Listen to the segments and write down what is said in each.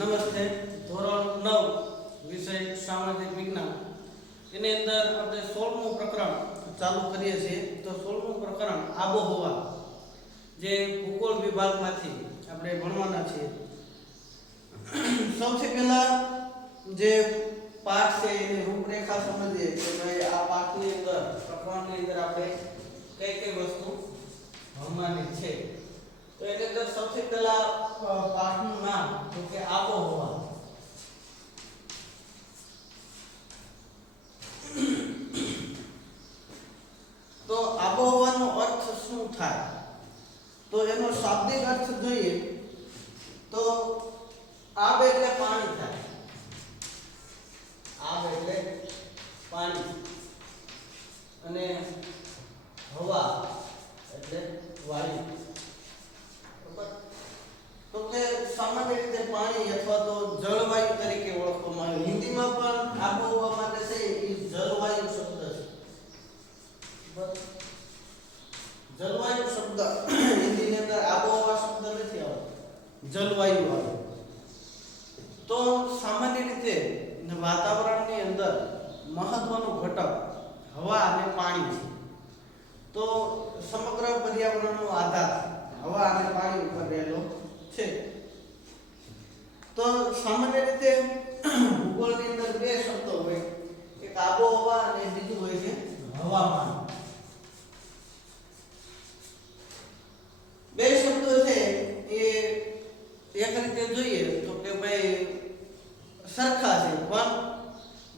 નમસ્તે. ધોરણ 9 વિષય સામાજિક વિજ્ઞાન એની અંદર આપણે 16મું પ્રકરણ ચાલુ કરીએ છીએ. તો 16મું પ્રકરણ આબોહવા જે ભૂગોળ વિભાગમાંથી આપણે ભણવાના છીએ. સૌથી પહેલા જે પાઠ છે એની રૂપરેખા સમજીએ કે ભાઈ આ પાઠની અંદર પ્રકરણની અંદર આપણે કઈ કઈ વસ્તુ ભણવાની છે. તો એની અંદર સૌથી પહેલા પાઠનું નામ તો કે આબોહવા. તો આબોહવાનો અર્થ શું થાય? તો એનો શાબ્દિક અર્થ જોઈએ તો આબ એટલે પાણી થાય. આબ એટલે પાણી અને હવા એટલે વાયુ. તો કે સામાન્ય રીતે પાણી અથવા તો જળવાયુ તરીકે ઓળખવામાં આવે. હિન્દીમાં પણ આબોહવા માટે છે એ જળવાયુ શબ્દ છે. જળવાયુ શબ્દ હિન્દીની અંદર આબોહવા શબ્દ નથી આવતો, જળવાયુ આવે. તો સામાન્ય રીતે વાતાવરણની અંદર મહત્વનું ઘટક હવા અને પાણી છે. તો સમગ્ર પર્યાવરણનો આધાર હવા અને પાણી ઉપર રહેલો છે. તો સામાન્ય રીતે ભૂગોળની અંદર બે શબ્દો હોય, એક આબોહવા અને બીજું હોય છે હવામાન. બે શબ્દો છે એ એક રીતે જોઈએ તો કે ભાઈ સરખા છે, પણ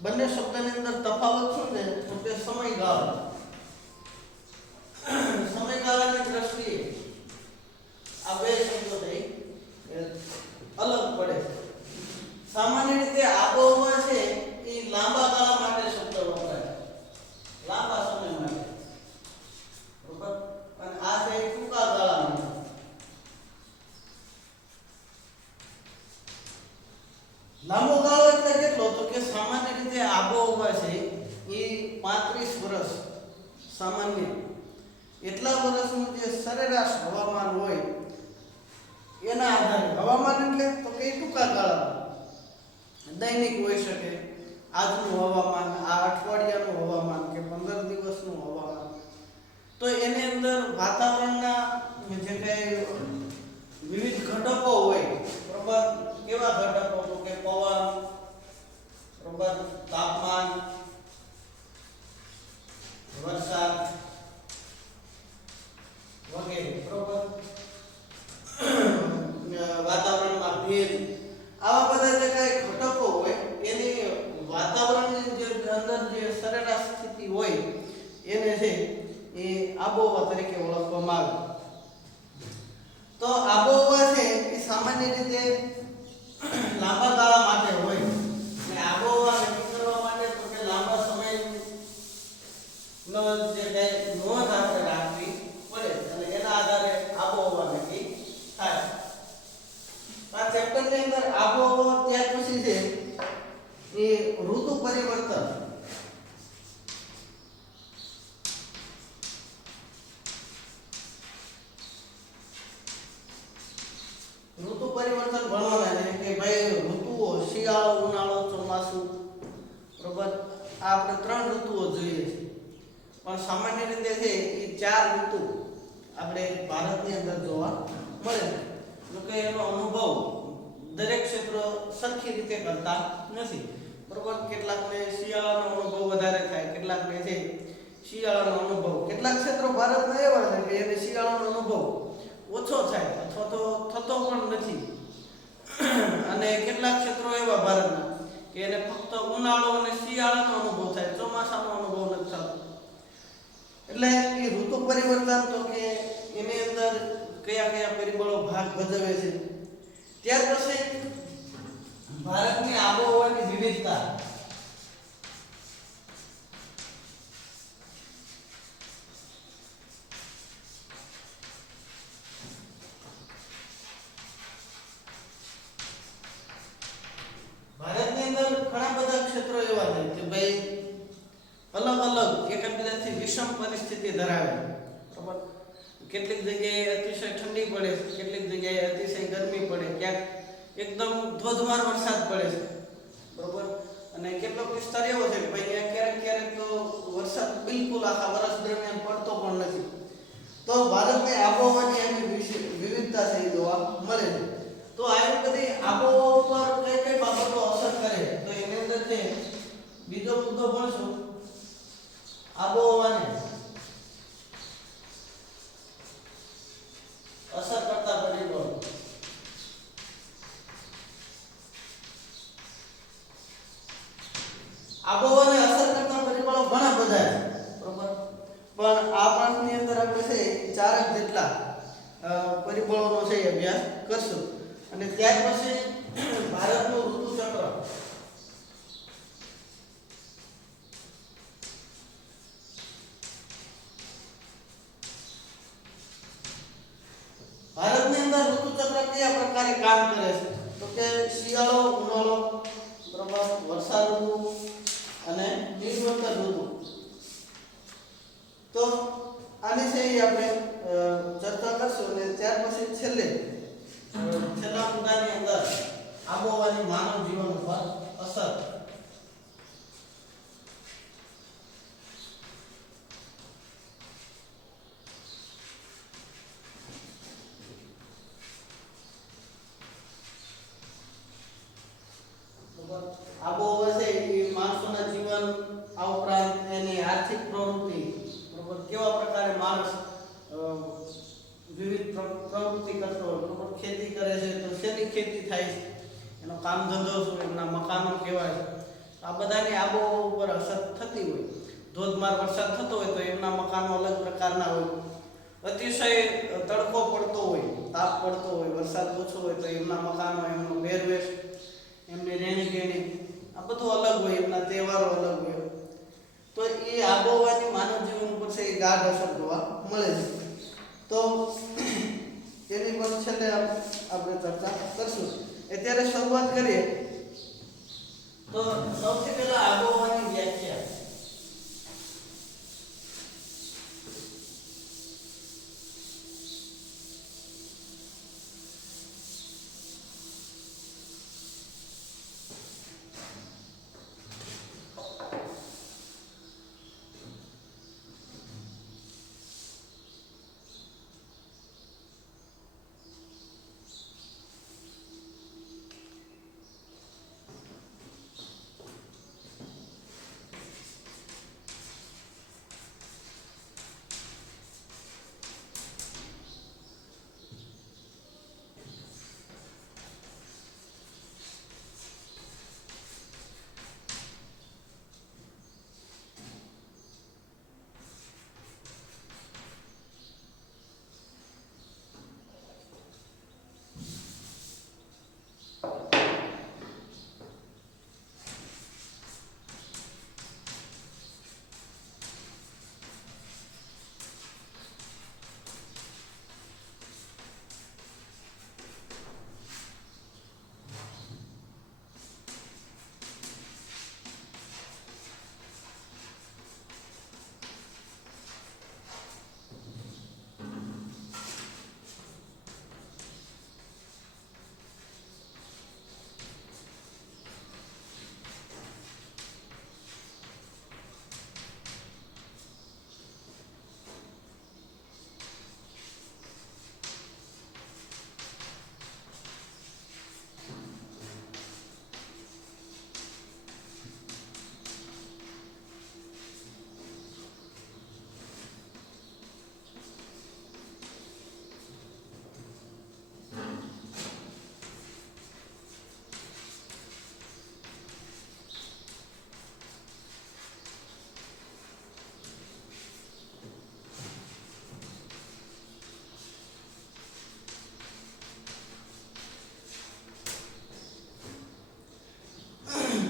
બંને શબ્દની અંદર તફાવત શું છે તો કે સમયગાળો. સમયગાળાની દ્રષ્ટિએ આ બે શબ્દો અલગ પડે. સામાન્ય રીતે આબોહવા છે એ લાંબા ગાળા માટે શબ્દ વપરાય, લાંબા સમય માટે, બરોબર. અને આ છે ટૂંકા ગાળા માટે. લાંબો ગાળો એટલે કેટલો? તો કે સામાન્ય રીતે આબોહવા છે એ 35 વર્ષ સામાન્ય એટલા વર્ષનું જે સરેરાશ હવામાન હોય એના આધારે. હવામાન એટલે તો કે ટૂંકા ગાળાનું દૈનિક હોઈ શકે, આજનું હવામાન, આ અઠવાડિયાનું હવામાન કે 15 દિવસનું હવામાન. તો એની અંદર વાતાવરણના જે કઈ વિવિધ ઘટકો હોય, બરોબર. કેવા ઘટકો? તો કે પવન, બરોબર, તાપમાન, વરસાદ વગેરે, બરોબર. વાતાવરણમાં ભેજ, આવા બધા જે કઈ ઘટકો હોય એની વાતાવરણની જે અંદર જે સરેરાશ સ્થિતિ હોય એને છે એ આબોહવા તરીકે ઓળખવામાં આવે. તો આબોહવા છે એ સામાન્ય રીતે લાંબા ગાળા માટે હોય. અને આબોહવા નક્કી કરવા માટે તો કે લાંબા સમયનો જે કઈ નોંધ આપણે રાખવી પડે અને એના આધારે આબોહવા નક્કી થાય. આ ચેપ્ટરની અંદર આબોહવા ત્યાર પછી છે એ ઋતુ પરિવર્તન. ઋતુ પરિવર્તન ભણવાના છે કે ભાઈ ઋતુઓ શિયાળો, ઉનાળો, ચોમાસું, બરોબર. આ આપણે 3 ઋતુઓ જોઈએ છે, પણ સામાન્ય રીતે છે એ 4 ઋતુ આપણે ભારતની અંદર જોવા મળે છે. કે એનો અનુભવ દરેક ક્ષેત્ર સરખી રીતે કરતા નથી, બરોબર. કેટલાકને શિયાળાનો અનુભવ વધારે થાય, કેટલાકને છે શિયાળાનો અનુભવ, કેટલાક ક્ષેત્રો ભારતના એવા છે કે એને શિયાળાનો અનુભવ ઓછો થાય અથવા તો થતો પણ નથી. અને કેટલાક ક્ષેત્રો એવા ભારતના કે એને ફક્ત ઉનાળો અને શિયાળાનો અનુભવ થાય, ચોમાસાનો અનુભવ નથી થતો. એટલે એ ઋતુ પરિવર્તન તો કે એની અંદર કયા કયા પરિબળો ભાગ ભજવે છે. ત્યાર પછી ભારતની આબોહવાની વિવિધતા. ભારતની અંદર ઘણા બધા ક્ષેત્રો એવા છે કે ભાઈ અલગ અલગ એકબીજાથી વિષમ પરિસ્થિતિ ધરાવે, બરાબર. કેટલીક જગ્યાએ અતિશય ઠંડી પડે, કેટલીક જગ્યાએ અતિશય ગરમી પડે, ક્યાંક એકદમ ધોધમાર વરસાદ પડે છે, બરોબર. અને કેટલોક વિસ્તાર એવો છે કે ભાઈ અહીંયા ક્યારેક ક્યારેક તો વરસાદ બિલકુલ આખા વર્ષ દરમિયાન પડતો પણ નથી. તો ભારતની આબોહવાની એની વિવિધતા છે એ જોવા મળે છે. તો આવી બધી આબોહવા ઉપર કઈ કઈ બાબતો અસર કરે તો એની અંદર છે બીજો મુદ્દો ભણશું આબોહવાને અસર કરતા પરિબળો. આબોહવાને અસર કરતા પરિબળો ઘણા બધા છે, બરોબર. પણ આ પાઠની અંદર આપણે છે ચાર જેટલા પરિબળોનો છે અભ્યાસ કરશું. અને ત્યાર પછી ભારતનું ઋતુચક્ર, ભારતની અંદર ઋતુચક્ર કયા પ્રકારે કામ કરે છે તો કે શિયાળો, ઉનાળો, બરોબર, વર્ષા ઋતુ અને નિર્વર્તન ઋતુ. તો આની છે એ આપણે ચર્ચા કરશું. અને ત્યાર પછી છેલ્લા મુદ્દાની અંદર આબોહવાની માનવ જીવન ઉપર અસર. આબોહવા છે એ માણસોના જીવન, આ ઉપરાંત એની આર્થિક પ્રવૃત્તિ, બરોબર, કેવા પ્રકારે માણસ વિવિધ પ્રવૃત્તિ કરતો હોય, બરોબર, ખેતી કરે છે તો શેની ખેતી થાય છે, એનો કામ ધંધો શું, એમના મકાનો કેવા છે, આ બધાની આબોહવા ઉપર અસર થતી હોય. ધોધમાર વરસાદ થતો હોય તો એમના મકાનો અલગ પ્રકારના હોય. અતિશય તડકો પડતો હોય, તાપ પડતો હોય, વરસાદ ઓછો હોય તો એમના મકાનો, એમનો પહેરવેશ, એમની રહેણી કહેણી આ બધું અલગ હોય, એમના તહેવારો અલગ હોય. તો એ આબોહવાની માનવ જીવન ઉપર છે એ ગાઢ અસર જોવા મળે છે. તો એની પર છેલ્લે આપણે ચર્ચા કરશું. અત્યારે શરૂઆત કરીએ તો સૌથી પહેલા આબોહવાની વ્યાખ્યા.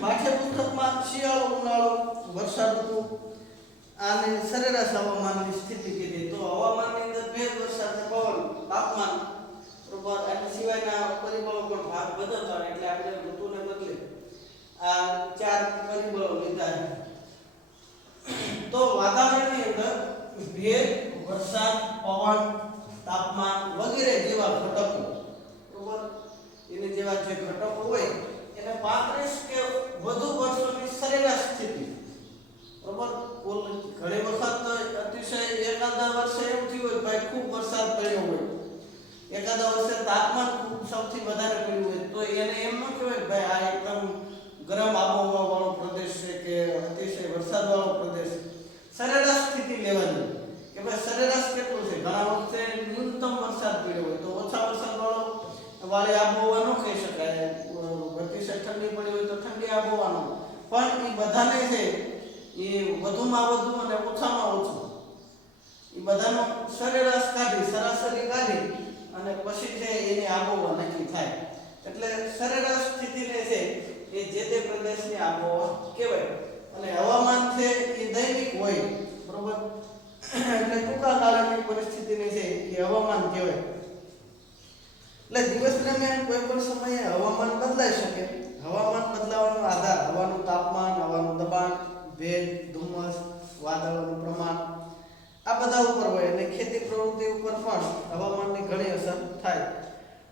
પાઠ્યપુસ્તકમાં શિયાળો, ઉનાળો, વર્ષા ઋતુ અને સરેરાશ હવામાનની સ્થિતિ કીધી. તો હવામાનની અંદર ભેજ, વરસાદ, પવન, તાપમાન, બરોબર, અને સિવાયના પરિબળો પણ ભાગ ભજવતા હોય. એટલે આપણે ઋતુને બદલે આ ચાર પરિબળો લીધા છે. તો વાતાવરણની અંદર ભેજ, વરસાદ, પવન, તાપમાન વગેરે જેવા ઘટકો, બરોબર, એની જે જેવા જે ઘટકો હોય એને 35 કે વધુ વર્ષોની સરેરાશ સ્થિતિ, બરોબર. કુલ ઘણી વખત અતિશય એકાદા વર્ષે એવું થયું હોય ભાઈ ખૂબ વરસાદ પડ્યો હોય, એકાદા વર્ષે તાપમાન ખૂબ સૌથી વધારે પડ્યું હોય, તો એને એમ ન કહેવાય ભાઈ આ એકદમ ગરમ આબોહવા વાળો પ્રદેશ છે કે અતિશય વરસાદ વાળો પ્રદેશ. સરેરાશ સ્થિતિ લેવાની કે ભાઈ સરેરાશ કેટલું છે. ઘણા વખતે ન્યૂનતમ વરસાદ પડ્યો હોય તો ઓછા વરસાદ વાળી આબોહવા ન કહી શકાય, અતિશય ઠંડી પડી હોય તો ઠંડી આબોહવા ન, પણ એ બધાને છે એ વધુમાં વધુ અને ઓછામાં ઓછું એ બધાનો સરેરાશ કાઢી સરાસરી કાઢી અને પછી છે એની આબોહવા નક્કી થાય. એટલે સરેરાશ સ્થિતિને છે એ જે તે પ્રદેશની આબોહવા કહેવાય. અને હવામાન છે એ દૈનિક હોય, બરોબર. એટલે ટૂંકા ગાળાની પરિસ્થિતિને છે એ હવામાન કહેવાય. એટલે દિવસ દરમિયાન કોઈ પણ સમયે હવામાન બદલાઈ શકે. હવામાન બદલાવાનો આધાર હવાનું તાપમાન, હવાનું દબાણ, ભેજ, ધુમ્મસ, વાદળોનું પ્રમાણ આ બધા ઉપર હોય અને ખેતી પ્રવૃત્તિ ઉપર પણ હવામાનની ઘણી અસર થાય.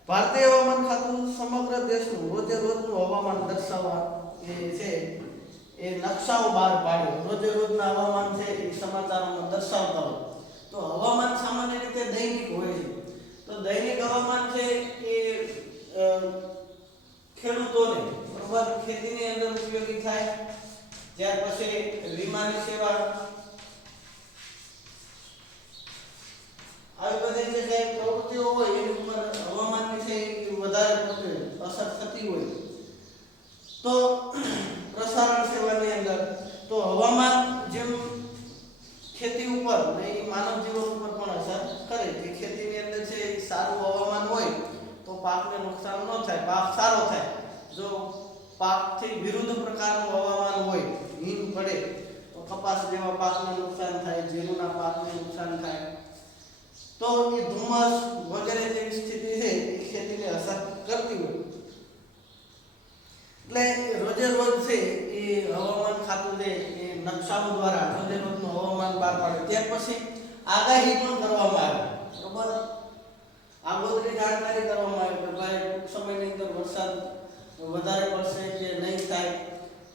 ભારતીય હવામાન ખાતું સમગ્ર દેશનું રોજે રોજનું હવામાન દર્શાવવા એ છે એ નકશાઓ બહાર પાડ્યો. રોજે રોજના હવામાન છે એ સમાચારોમાં દર્શાવતા હોય. તો હવામાન સામાન્ય રીતે દૈનિક હોય છે. તો દૈનિક હવામાન છે એ ખેડૂતોને, બરોબર, ખેતીની અંદર ઉપયોગી થાય. ત્યાર પછી વીમાની સેવા, આવી બધી જે કઈ પ્રવૃત્તિઓ હોય એની ઉપર હવામાનની છે એ વધારે પડતી અસર થતી હોય. તો પ્રસારણ સેવાની અંદર તો હવામાન જેમ ખેતી ઉપર ને એ માનવ જીવન ઉપર પણ અસર કરે કે ખેતીની અંદર છે એ સારું હવામાન હોય તો પાકને નુકસાન ન થાય, પાક સારો થાય. જો પાકથી વિરુદ્ધ પ્રકારનું હવામાન હોય, હિમ પડે તો કપાસ જેવા પાકને નુકસાન થાય, જીરુના પાકને નુકસાન થાય. તો એ ધુમ્મસ વગેરે જેવી સ્થિતિ છે એ ખેતીને અસર કરતી હોય. એટલે રોજે રોજ છે એ હવામાન ખાતું છે એ નકશાઓ દ્વારા રોજે રોજનું હવામાન બહાર પાડે. ત્યાર પછી આગાહી પણ કરવામાં આવે, બરોબર. આગોતરી જાણકારી કરવામાં આવે કે ભાઈ ટૂંક સમયની અંદર વરસાદ વધારે પડશે કે નહીં થાય,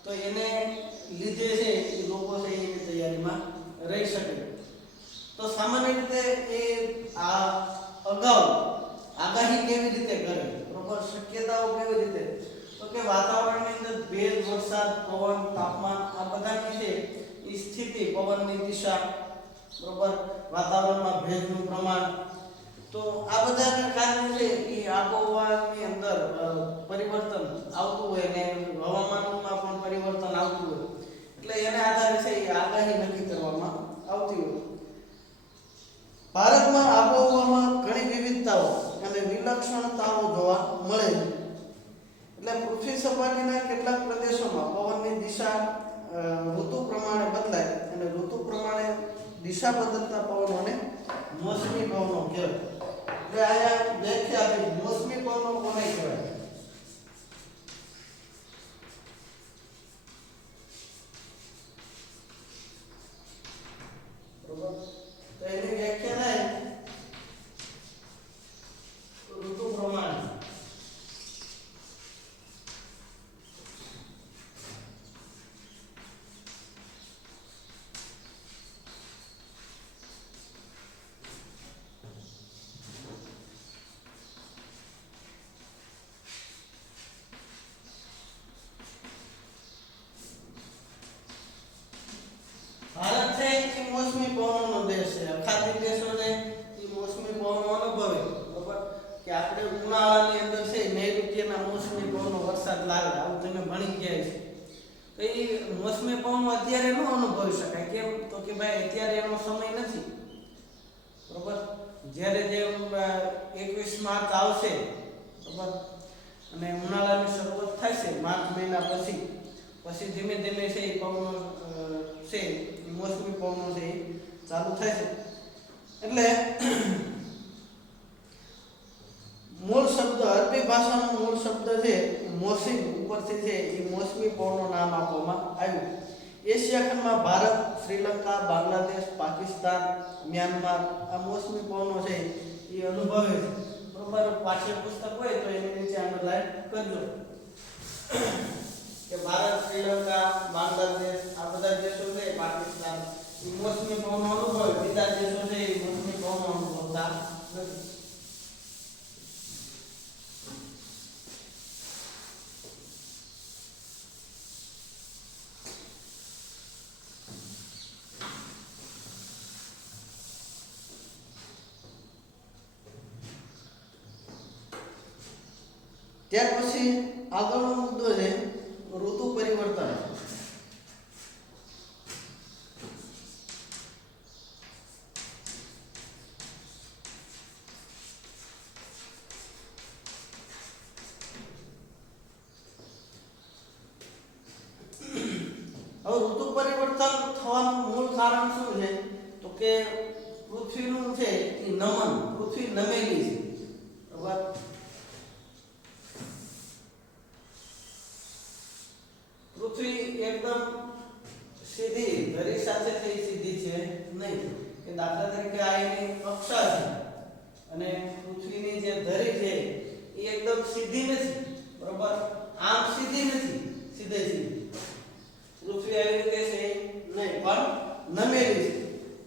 તો એને લીધે છે એ લોકો છે એની તૈયારીમાં રહી શકે. તો સામાન્ય રીતે એ આ અગાઉ આગાહી કેવી રીતે કરે, બરોબર, શક્યતાઓ કેવી રીતે, તો કે વાતાવરણની અંદર ભેજ, વરસાદ, પવન, તાપમાન આ બધાની છે એ સ્થિતિ, પવનની દિશા, બરોબર, વાતાવરણમાં ભેજનું પ્રમાણ, તો આ બધાના કારણે છે એ આબોહવાની અંદર પરિવર્તન આવતું હોય અને હવામાનમાં પણ પરિવર્તન આવતું હોય. એટલે એના આધારે છે એ આગાહી નક્કી કરવામાં આવતી હોય. ભારતમાં આબોહવામાં ઘણી વિવિધતાઓ અને વિલક્ષણતાઓ જોવા મળે છે. એટલે પૃથ્વી સપાટીના કેટલાક પ્રદેશોમાં પવનની દિશા ઋતુ પ્રમાણે બદલાય અને ઋતુ પ્રમાણે દિશા બદલતા પવનોને મોસમી પવનો કહેવાય. એટલે આયા વ્યાખ્યા આપી, મોસમી પવનો કોને કહેવાય? બરોબર, તો એની વ્યાખ્યા થાય ઋતુ પ્રમાણે. ભારત છે એ મોસમી પવનોનો દેશ છે. અખાતી દેશો છે એ મોસમી પવનો અનુભવે, બરોબર, કે આપણે ઉનાળાની અંદર છે નૈઋત્યના મોસમી પવનો વરસાદ લાવે, આવું તમે ભણી ગયા છે. તો એ મોસમી પવનો અત્યારે ન અનુભવી શકાય. કેમ? તો કે ભાઈ અત્યારે એનો સમય નથી, બરોબર. જ્યારે જેમ 21 માર્ચ આવશે, બરોબર, અને ઉનાળાની શરૂઆત થશે માર્ચ મહિના પછી ધીમે ધીમે છે એ પવનો છે એ મોસમી પવનો છે એ ચાલુ થાય છે. એટલે મૂળ શબ્દ અરબી ભાષાનો મૂળ શબ્દ છે મોસીમ ઉપરથી છે એ મોસમી પવનનો નામ આપવામાં આવ્યું. એશિયા ખંડમાં ભારત, શ્રીલંકા, બાંગ્લાદેશ, પાકિસ્તાન, મ્યાનમાર આ મોસમી પવનો છે એ અનુભવે છે, બરોબર. બરોબર પાઠ્યપુસ્તક હોય તો એની નીચે અંડરલાઈન કરજો કે ભારત, શ્રીલંકા, બાંગ્લાદેશ આ બધા દેશો છે, પાકિસ્તાન એ મોસમી પવનનો અનુભવ, બીજા દેશો છે એ મોસમી પવનનો અનુભવતા નથી. ત્યાર પછી આગળનો મુદ્દો છે ઋતુ પરિવર્તન. હવે ઋતુ પરિવર્તન થવાનું મૂળ કારણ શું છે તો કે પૃથ્વીનું છે એ નમન, પૃથ્વી નમેલી છે બરાબર. પૃથ્વી એકદમ સીધી ધરી સાથે થઈ સીધી છે નહીં કે દાખલા તરીકે આ એની કક્ષા છે અને પૃથ્વીની જે ધરી છે એ એકદમ સીધી નથી બરાબર, આમ સીધી નથી, સીધે સીધી પૃથ્વી આવી રીતે છે નહીં પણ નમેલી છે.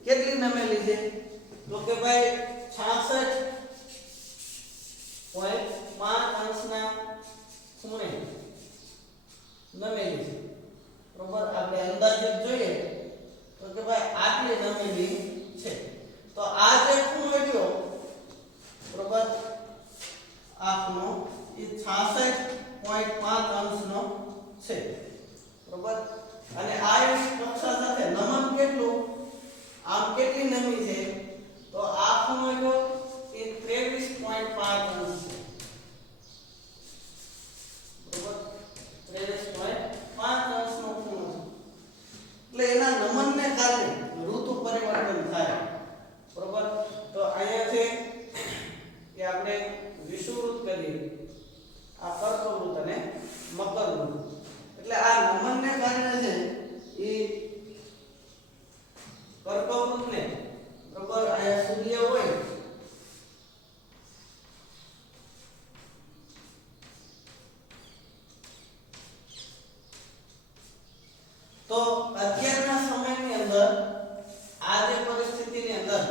કેટલી નમેલી છે તો કે ભાઈ 66.5 અંશના ખૂણે નમેલી છે બરોબર. આપણે અંદાજિત જોઈએ તો કે ભાઈ આટલી નમેલી છે. તો આ જે ખૂણો રહ્યો બરોબર, આ ખૂણો એ 66.5 અંશનો છે બરોબર. અને આ એની કક્ષા સાથે નમન કેટલું, આમ કેટલી નમી છે તો આ ખૂણો રહ્યો એ 23.5 અંશ છે બરોબર. 23.5 અંશનો ખૂણો છે. એટલે એના નમનને કારણે ઋતુ પરિવર્તન થાય બરોબર. તો અહીંયા છે કે આપણે વિષુવવૃત્ત કરીએ, આ કર્કવૃત્ત અને મકરવૃત્ત. એટલે આ નમનને કારણે છે એ કર્કવૃત્તને બરોબર અહીંયા સૂર્ય હોય તો અત્યારના સમયની અંદર આ જે પરિસ્થિતિની અંદર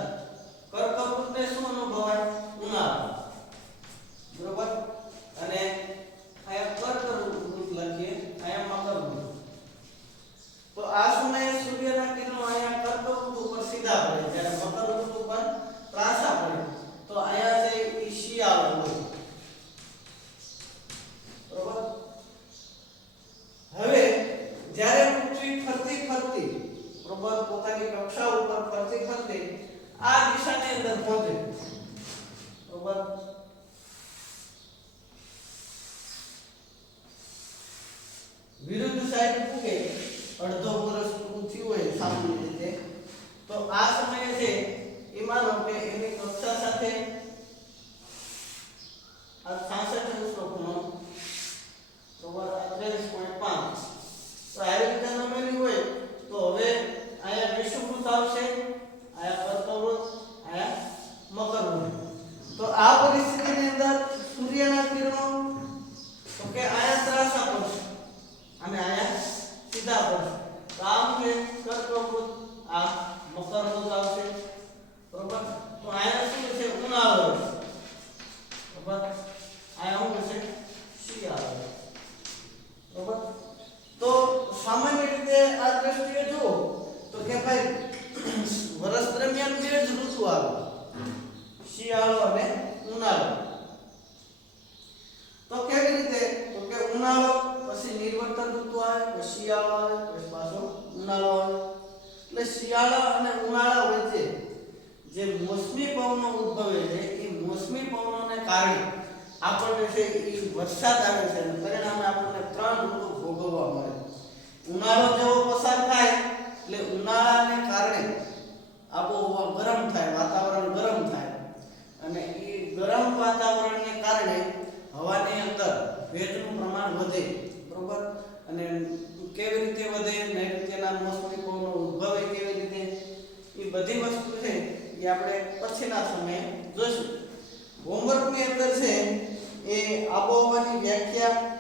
કર્કવૃત્તને શું અનુભવાય, ઉનાળો બરોબર. અને અહીંયા કર્કવૃત્ત લખીએ, અહીંયા મકરવૃત્ત. તો આ સમયે સૂર્યના કિરણો અહીંયા કર્કવૃત્ત ઉપર સીધા પડે, જ્યારે મકરવૃત્ત ઉપર ત્રાંસા પડે. તો અહીંયા છે ઈ શિયાળો હોય બરોબર. હવે જ્યારે પૃથ્વી ફરતી ફરતી બરોબર પોતાની કક્ષા ઉપર ફરતી ફરતી આ દિશાની અંદર પહોંચે બરોબર. વિરુદ્ધ સાઈડ પૂગે, અડધો વર્ષ પૂરું થયું હોય સામાન્ય રીતે, તો આ સમયે છે એ માનો કે એની કક્ષા સાથે આ 66 અંશનો ખૂણો બરોબર, આ 23.5. તો આવી રીતે નમેલી હોય તો હવે અહીંયા વિષુવવૃત્ત આવશે, અહીંયા કર્કવૃત્ત, અહીંયા મકરવૃત્ત. તો આ પરિસ્થિતિની અંદર સૂર્યના કિરણો તો કે અહીંયા ત્રાંસા પડશે અને અહીંયા સીધા પડશે. તો આમ છે કર્કવૃત્ત, આ મકરવૃત્ત આવશે બરોબર. તો અહીંયા શું છે, ઉનાળો હશે બરોબર, અહીંયા શું છે, શિયાળો બરોબર. તો સામાન્ય રીતે આ દ્રષ્ટિએ જુઓ તો કે ભાઈ વર્ષ દરમિયાન બે જ ઋતુ આવે, શિયાળો અને ઉનાળો. તો કેવી રીતે તો કે ઉનાળો પછી નિર્વર્તન ઋતુ આવે, પછી શિયાળો આવે, પછી પાછો ઉનાળો આવે. એટલે શિયાળા અને ઉનાળા વચ્ચે જે મોસમી પવનો ઉદ્ભવે છે એ મોસમી પવનોને કારણે આપણને છે એ વરસાદ આવે છે અને પરિણામે આપણને ત્રણ ઋતુ ભોગવવા મળે. ઉનાળો જેવો પસાર થાય એટલે ઉનાળાને કારણે આબોહવા ગરમ થાય, વાતાવરણ ગરમ થાય અને એ ગરમ વાતાવરણને કારણે હવાની અંદર ભેજનું પ્રમાણ વધે બરોબર. અને કેવી રીતે વધે, નૈઋત્યના મોસમી પવનો ઉદ્ભવે કેવી રીતે, એ બધી વસ્તુ છે એ આપણે પછીના સમયે જોઈશું. હોમવર્કની અંદર આબોહવાની વ્યાખ્યા